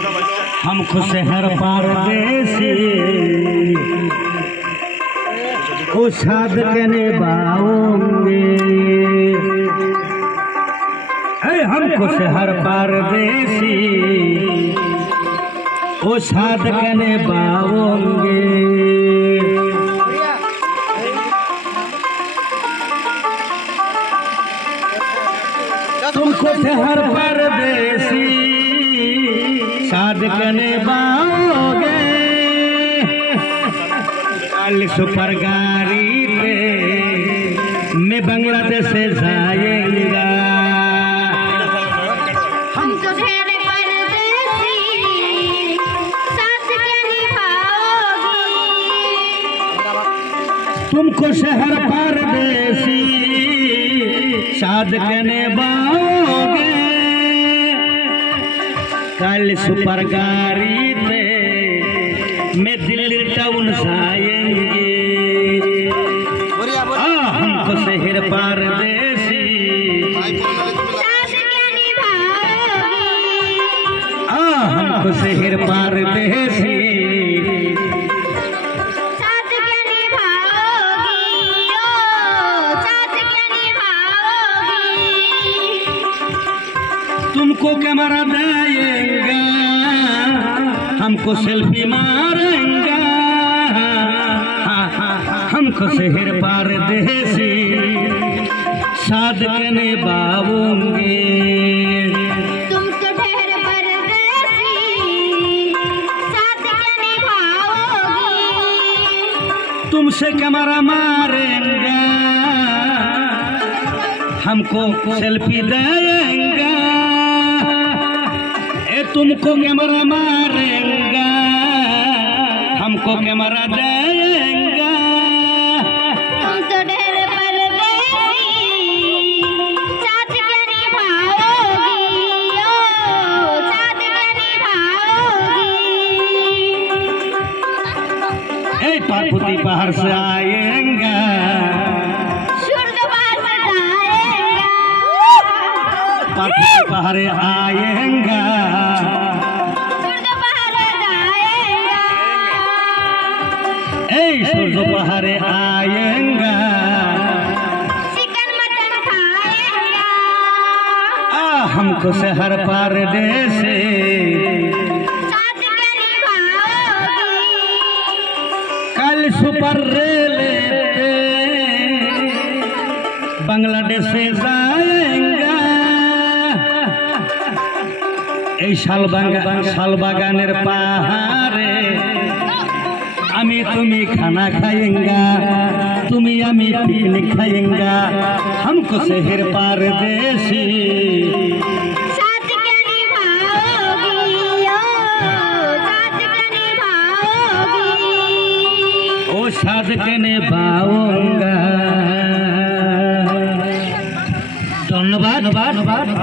हमको शहर परदेसी ओ साध के निभाओगे। हमको शहर परदेसी ओ साध के निभाओगे। तुमको शहर परदेसी साध के निभाओगे। कल सुपर गाड़ी पे मैं बांग्लादेश से जाएगा। हमको शहर परदेसी साध के निभाओगे। तुमको शहर परदेसी साध के निभाओगे। कल सुपर गाड़ी पे मैं दिल्ली टाउन जाएंगे। हमको शहर परदेसी साध के निभाओगे। हमको शहर परदेसी साध के निभाओगे। ओ साध के निभाओगे। तुमको कैमरा देंगे हमको सेल्फी मारेंगे। हमको शहर परदेसी साध के निभाओगे। तुमको शहर परदेसी साध के निभाओगे। तुमसे कैमरा मारेंगे हमको सेल्फी देंगे। तुमको कैमरा मारेंगे हमको कैमरा देंगे। तुम तो ढेर परदेसी साध के निभाओगे। ओ साध के निभाओगे। पार्वती बाहर से आएंगे स्वर्ग वास जाएगा। पार्वती बाहर आएंगे सूर्य बाहर आएंगा। चिकन मटन खाएगा। हमको शहर परदेसी साध के निभाओगे। कल सुपर रेल पे बांग्लादेश से जाएंगा। শালবাগানের পাহাড়ে আমি তুমি খানা খাएंगा। তুমি আমি পিকনিক খাएंगा। हमको शहर परदेसी साध के निभाओगे। ओ साध के निभाओगे। ओ साध के निभाऊंगा। धन्यवाद।